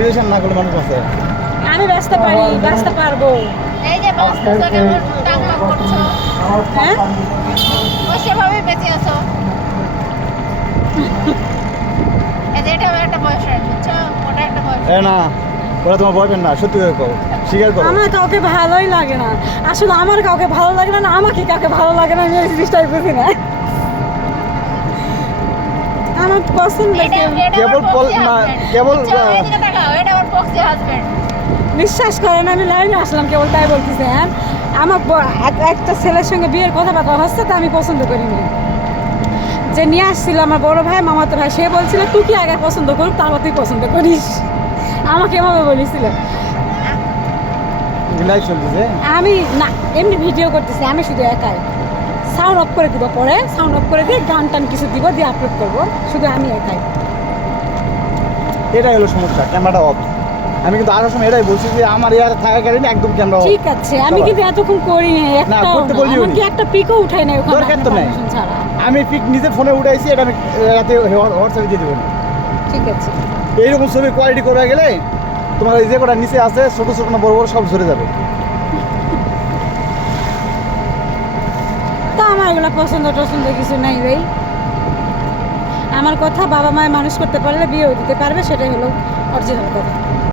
Relation না করলে মানুষ আছে। আমি ব্যস্ত পারি, ব্যস্ত পারবো। এই যে বসতেছো কেমন টাকা করছো, হ্যাঁ সেভাবে বেঁচে আছো। এই যে এটা একটা বয়ফ্রেন্ড, বুঝছো? ওটা একটা এ বয়ফ্রেন্ড। না, ওরা তোমার বয়ফ্রেন্ড না, সত্যি করে কও, স্বীকার করো। আমার কাউকে ভালোই লাগে না, আসলে আমার কাউকে ভালো লাগে না, আমাকে কাউকে ভালো লাগে না, আমি এই জিনিসটাই বুঝি না। আমার পছন্দ কেবল কেবল এদিকে তাকাও, এটা আমার পক্সি হাজবেন্ড। বিশ্বাস করেন আমি লাইনে আসলাম কেবল তাই বলতেছে। হ্যাঁ আমার একটা ছেলের সঙ্গে বিয়ের কথাবার্তা হচ্ছে, তা আমি পছন্দ করিনি। যে নিয়ে আসছিল আমার বড় ভাই, মামাতো ভাই, সে বলছিল তুই কি আগে পছন্দ করুক তারপর তুই পছন্দ করিস, আমাকে এভাবে বলেছিল। লাইভ চলতেছে। আমি না এমনি ভিডিও করতেছি, আমি শুধু একাই সাউন্ড অফ করে দিব, পরে সাউন্ড অফ করে দিয়ে গান টান কিছু দিব, দিয়ে আপলোড করবো, শুধু আমি একাই। এটাই হলো সমস্যা, ক্যামেরাটা অফ। আমি কিন্তু আসার সময় এটাই বলছি যে আমার ইয়ার থাকাকালীন একদম ক্যামেরা অফ। ঠিক আছে, আমি কিন্তু এতক্ষণ করি নাই, একটা করতে বলিও নি। এমনকি একটা পিকও উঠাই নাই ওখানে দরকার তো আপনার নাই। permission ছাড়া। আমি পিক নিজে ফোনে উঠাইছি, এটা আমি রাতে হোয়াটসঅ্যাপে দিয়ে দেবো। ঠিক আছে, এইরকম ছবি কোয়ালিটি করে গেলে তোমার এই যে কটা নিচে আছে ছোট ছোট না বড় বড় সব ঝরে যাবে। তা আমার এগুলো পছন্দ টছন্দ কিছু নাই ভাই। আমার কথা বাবা মায়ের মানুষ করতে পারলে বিয়েও দিতে পারবে, সেটাই হলো অরিজিনাল কথা।